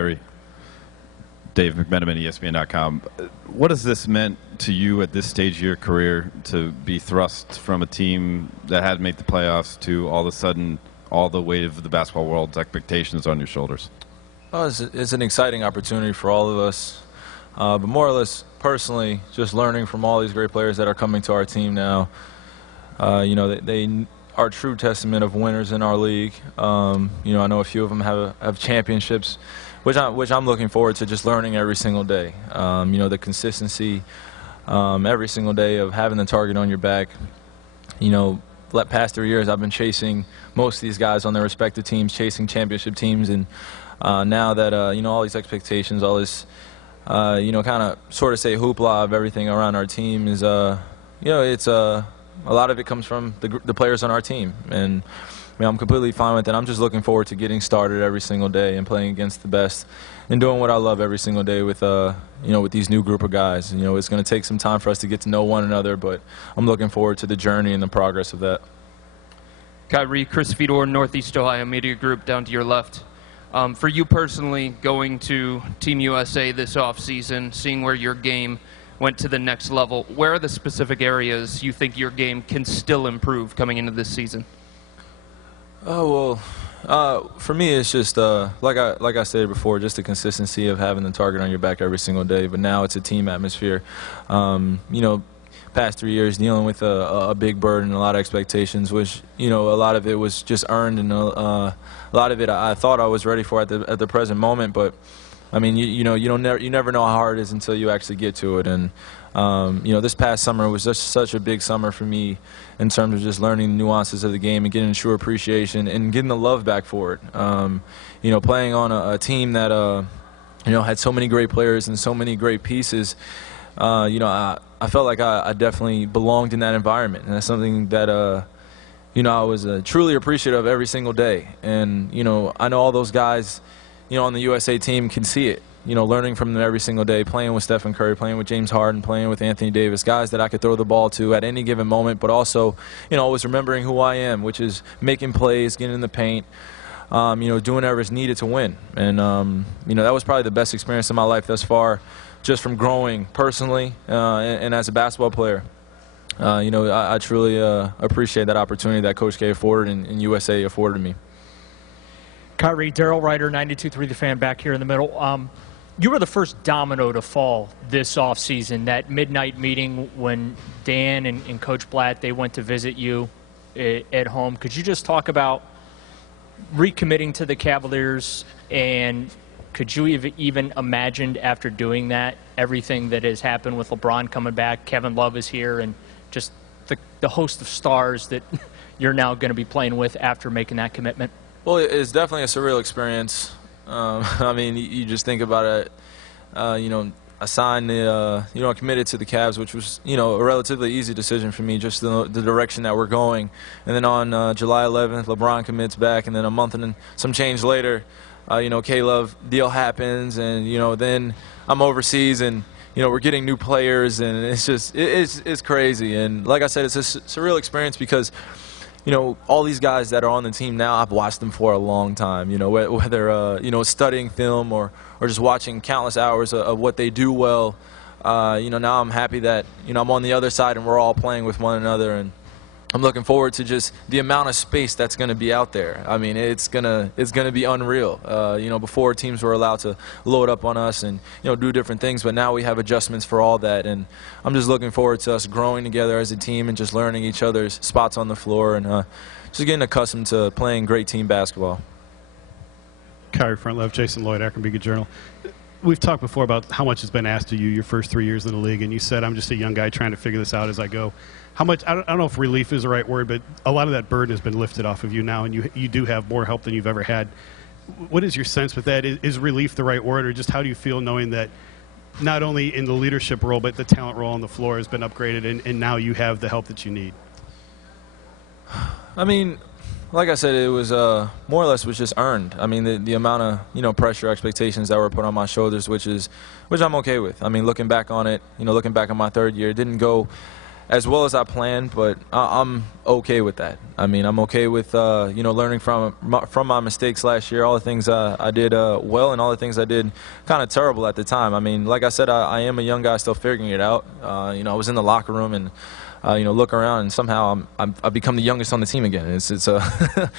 Kyrie. Dave McMenamin, ESPN.com. What has this meant to you at this stage of your career to be thrust from a team that had made the playoffs to all of a sudden all the weight of the basketball world's expectations on your shoulders? Well, it's an exciting opportunity for all of us, but more or less personally, just learning from all these great players that are coming to our team now. You know, they are a true testament of winners in our league. You know, I know a few of them have championships, which I'm looking forward to just learning every single day. You know, the consistency every single day of having the target on your back. You know, the past 3 years I've been chasing most of these guys on their respective teams, chasing championship teams, and now that you know, all these expectations, all this you know, kind of sort of say hoopla of everything around our team is you know, it's a lot of it comes from the players on our team, and I mean, I'm completely fine with it. I'm just looking forward to getting started every single day and playing against the best and doing what I love every single day with you know, with these new group of guys. You know, it's going to take some time for us to get to know one another, but I'm looking forward to the journey and the progress of that. Kyrie, Chris Fedor, Northeast Ohio Media Group, down to your left. For you personally, going to Team USA this offseason, seeing where your game went to the next level, where are the specific areas you think your game can still improve coming into this season? Oh, well, for me, it's just like I said before, just the consistency of having the target on your back every single day. But now it's a team atmosphere. You know, past 3 years dealing with a big burden and a lot of expectations, which, you know, a lot of it was just earned, and a lot of it I thought I was ready for at the present moment. But I mean, you know, you never know how hard it is until you actually get to it. And you know, this past summer was just such a big summer for me in terms of just learning the nuances of the game and getting a true appreciation and getting the love back for it. You know, playing on a team that you know, had so many great players and so many great pieces. You know, I felt like I definitely belonged in that environment, and that's something that you know, I was truly appreciative of every single day. And you know, I know all those guys, you know, on the USA team can see it. You know, learning from them every single day, playing with Stephen Curry, playing with James Harden, playing with Anthony Davis, guys that I could throw the ball to at any given moment, but also, you know, always remembering who I am, which is making plays, getting in the paint, you know, doing whatever is needed to win. And you know, that was probably the best experience of my life thus far, just from growing personally and as a basketball player. You know, I truly appreciate that opportunity that Coach K afforded and USA afforded me. Kyrie, Daryl Ryder, 92.3 The Fan, back here in the middle. You were the first domino to fall this offseason, that midnight meeting when Dan and Coach Blatt, they went to visit you at home. Could you just talk about recommitting to the Cavaliers, and could you even imagined after doing that everything that has happened with LeBron coming back, Kevin Love is here, and just the host of stars that you're now going to be playing with after making that commitment? Well, it's definitely a surreal experience. I mean, you just think about it. You know, I signed you know, committed to the Cavs, which was, you know, a relatively easy decision for me, just the direction that we're going. And then on July 11th, LeBron commits back, and then a month and some change later, you know, K-Love deal happens, and you know, then I'm overseas, and you know, we're getting new players, and it's just it's crazy. And like I said, it's a surreal experience because, you know, all these guys that are on the team now, I've watched them for a long time. You know, whether you know, studying film or just watching countless hours of what they do well. You know, now I'm happy that, you know, I'm on the other side and we're all playing with one another, and I'm looking forward to just the amount of space that's going to be out there. I mean, it's gonna be unreal. You know, before teams were allowed to load up on us and, you know, do different things, but now we have adjustments for all that, and I'm just looking forward to us growing together as a team and just learning each other's spots on the floor and just getting accustomed to playing great team basketball. Kyrie, front left, Jason Lloyd, Akron Beacon Journal. We've talked before about how much has been asked of you your first 3 years in the league, and you said, I'm just a young guy trying to figure this out as I go. How much, I don't know if relief is the right word, but a lot of that burden has been lifted off of you now, and you do have more help than you've ever had. What is your sense with that? Is relief the right word, or just how do you feel knowing that not only in the leadership role, but the talent role on the floor has been upgraded, and now you have the help that you need? I mean, like I said, it was more or less was just earned. I mean, the amount of, you know, pressure, expectations that were put on my shoulders, which I'm okay with. I mean, looking back on it, you know, looking back on my third year, it didn't go as well as I planned, but I'm okay with that. I mean, I'm okay with learning from my mistakes last year, all the things I did well and all the things I did kind of terrible at the time. I mean, like I said, I am a young guy still figuring it out. I was in the locker room and look around, and somehow I've become the youngest on the team again. It's a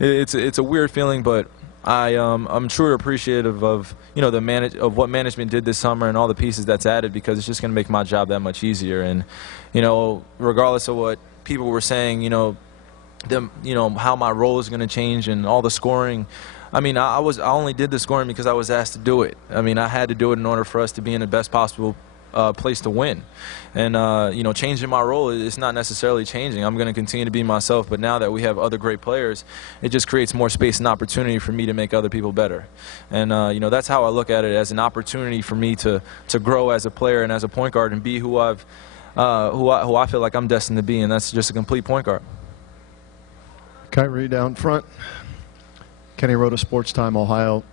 it's a weird feeling, but I'm truly appreciative of of what management did this summer and all the pieces that's added, because it's just going to make my job that much easier. And regardless of what people were saying, how my role is going to change and all the scoring. I mean, I only did the scoring because I was asked to do it. I mean, I had to do it in order for us to be in the best possible place to win. And changing my role, it's not necessarily changing. I'm going to continue to be myself, but now that we have other great players, it just creates more space and opportunity for me to make other people better. And that's how I look at it, as an opportunity for me to grow as a player and as a point guard and be who I feel like I'm destined to be, and that's just a complete point guard. Kyrie down front. Kenny Rhoda, Sports Time, Ohio.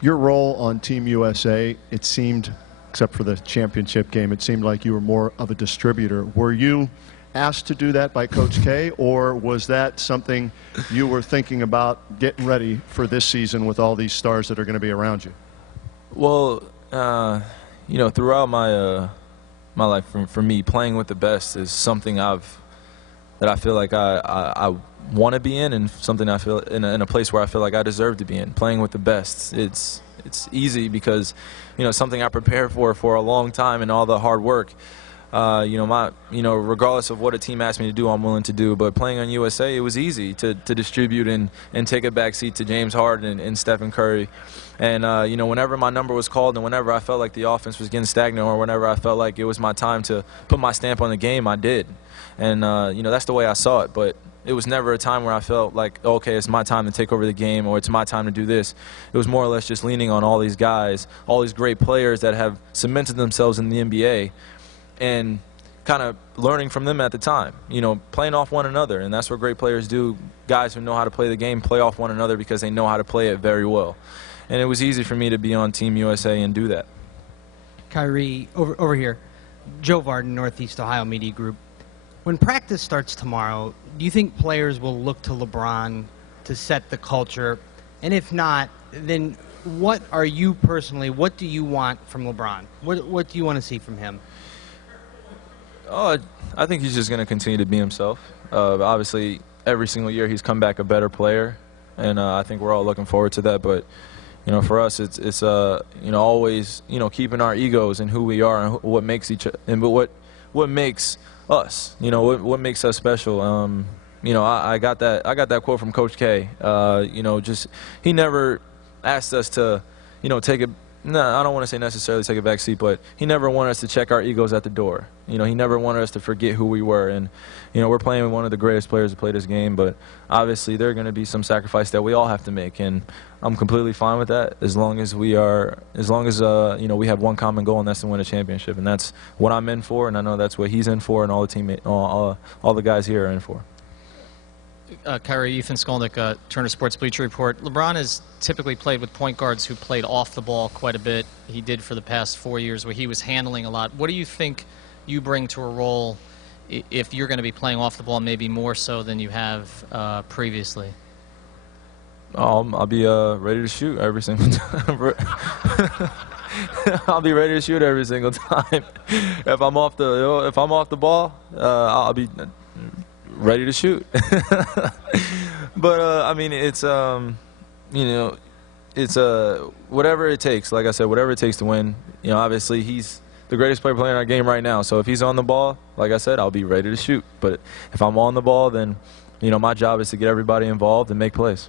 Your role on Team USA, it seemed, except for the championship game, it seemed like you were more of a distributor. Were you asked to do that by Coach K, or was that something you were thinking about getting ready for this season with all these stars that are going to be around you? Well, throughout my life, for me, playing with the best is something that I feel like I want to be in, and something I feel in a place where I feel like I deserve to be in. Playing with the best, it's easy because something I prepared for a long time, and all the hard work. Regardless of what a team asked me to do, I'm willing to do. But playing on USA, it was easy to distribute and take a back seat to James Harden and Stephen Curry. And whenever my number was called, and whenever I felt like the offense was getting stagnant, or whenever I felt like it was my time to put my stamp on the game, I did. And that's the way I saw it. But it was never a time where I felt like, okay, it's my time to take over the game, or it's my time to do this. It was more or less just leaning on all these guys, all these great players that have cemented themselves in the NBA, and kind of learning from them at the time, playing off one another. And that's what great players do. Guys who know how to play the game play off one another because they know how to play it very well. And it was easy for me to be on Team USA and do that. Kyrie, over here. Joe Varden, Northeast Ohio Media Group. When practice starts tomorrow, do you think players will look to LeBron to set the culture? And if not, then what are you personally, what do you want from LeBron? What do you want to see from him? I think he's just going to continue to be himself. Obviously, every single year he's come back a better player, and I think we're all looking forward to that. But for us, it's always keeping our egos and who we are and what makes what makes us. What makes us special. I got that quote from Coach K. He never asked us to take a. No, I don't want to say necessarily take a back seat, but he never wanted us to check our egos at the door. He never wanted us to forget who we were. And, we're playing with one of the greatest players to play this game, but obviously there are going to be some sacrifice that we all have to make. And I'm completely fine with that as long as we have one common goal, and that's to win a championship. And that's what I'm in for, and I know that's what he's in for, and all the teammates, all the guys here are in for. Kyrie, Ethan Skolnick, Turner Sports Bleacher Report. LeBron has typically played with point guards who played off the ball quite a bit. He did for the past 4 years, where he was handling a lot. What do you think you bring to a role if you're going to be playing off the ball, maybe more so than you have previously? I'll be ready to shoot every single time. I'll be ready to shoot every single time. If I'm off the ball, I'll be ready to shoot. But I mean, it's whatever it takes. Like I said, whatever it takes to win. Obviously he's the greatest player playing our game right now. So if he's on the ball, like I said, I'll be ready to shoot. But if I'm on the ball, then my job is to get everybody involved and make plays.